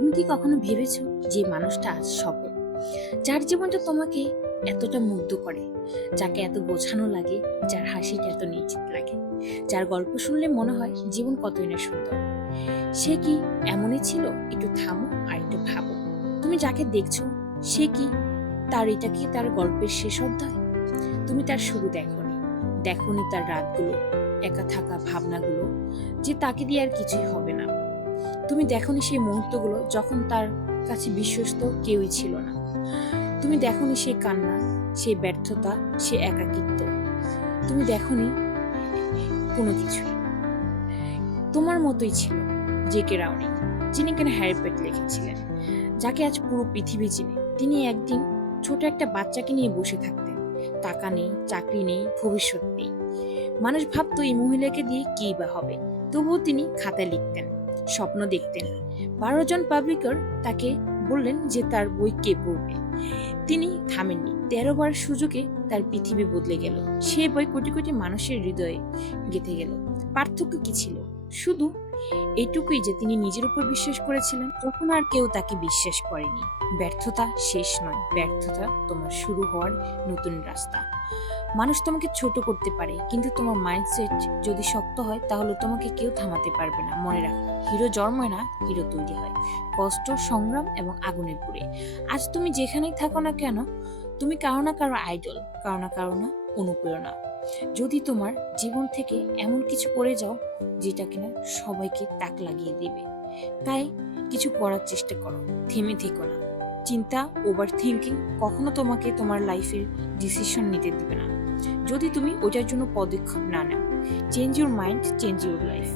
তুমি কি কখনো ভেবেছো যে মানুষটা আজ সফল, যার জীবনটা তোমাকে এতটা মুগ্ধ করে, যাকে এত বোঝানো লাগে, যার হাসিটা এত নিশ্চিত লাগে, যার গল্প শুনলে মনে হয় জীবন কতই না সুন্দর। সে কি এমনই ছিল? একটু থামো আর একটু ভাবো। তুমি যাকে দেখছো সে কি, এটা কি তার গল্পের শেষ অধ্যায়? তুমি তার শুরু দেখোনি তার রাতগুলো, একা থাকা ভাবনাগুলো, যে তাকে দিয়ে আর কিছুই হবে না। তুমি দেখোনি সেই মুহূর্তগুলো যখন তার কাছে বিশ্বস্ত কেউই ছিল না। তুমি দেখোনি সেই কান্না, সেই ব্যর্থতা, সেই একাকিত্ব। তুমি দেখোনি কোনো কিছুই। তোমার মতোই ছিল জেকে রাউলিং, যিনি কিনা হ্যারি পটার লিখেছিলেন, যাকে আজ পুরো পৃথিবী চিনে। তিনি একদিন ছোট একটা বাচ্চাকে নিয়ে বসে থাকতেন। টাকা নেই, চাকরি নেই, ভবিষ্যৎ নেই। মানুষ ভাবতো এই মহিলাকে দিয়ে কি বা হবে, তবুও তিনি খাতায় লিখতেন, স্বপ্ন দেখতেন। 12 জন পাবলিকার তাকে বললেন যে তার বই কে পড়বে। তিনি থামেননি। 13 বার সুযোগে তার পৃথিবী বদলে গেল। সে বই কোটি কোটি মানুষের হৃদয়ে গেঁথে গেল। পার্থক্য কি ছিল? শুধু এইটুকুই যে তিনি নিজের উপর বিশ্বাস করেছিলেন তখন আর কেউ তাকে বিশ্বাস করেনি। ব্যর্থতা শেষ নয়, ব্যর্থতা তোমার শুরু হওয়ার নতুন রাস্তা। মানুষ তোমাকে ছোট করতে পারে, কিন্তু তোমার মাইন্ডসেট যদি শক্ত হয় তাহলে তোমাকে কেউ থামাতে পারবে না। মনে রাখো, হিরো জন্মায় না, হিরো তৈরি হয় কষ্ট, সংগ্রাম এবং আগুনে পুড়ে। আজ তুমি যেখানেই থাকো না কেন, তুমি কারো না কারো আইডল, কারো না অনুপ্রেরণা। যদি তোমার জীবন থেকে এমন কিছু করে যাও যেটা কিনা সবাইকে তাক লাগিয়ে দিবে, তাই কিছু করার চেষ্টা করো, থেমে থেকো না। চিন্তা, ওভার থিঙ্কিং কখনো তোমাকে তোমার লাইফের ডিসিশন নিতে দিবে না যদি তুমি ওটার জন্য পদক্ষেপ না নাও। Change your mind, change your life.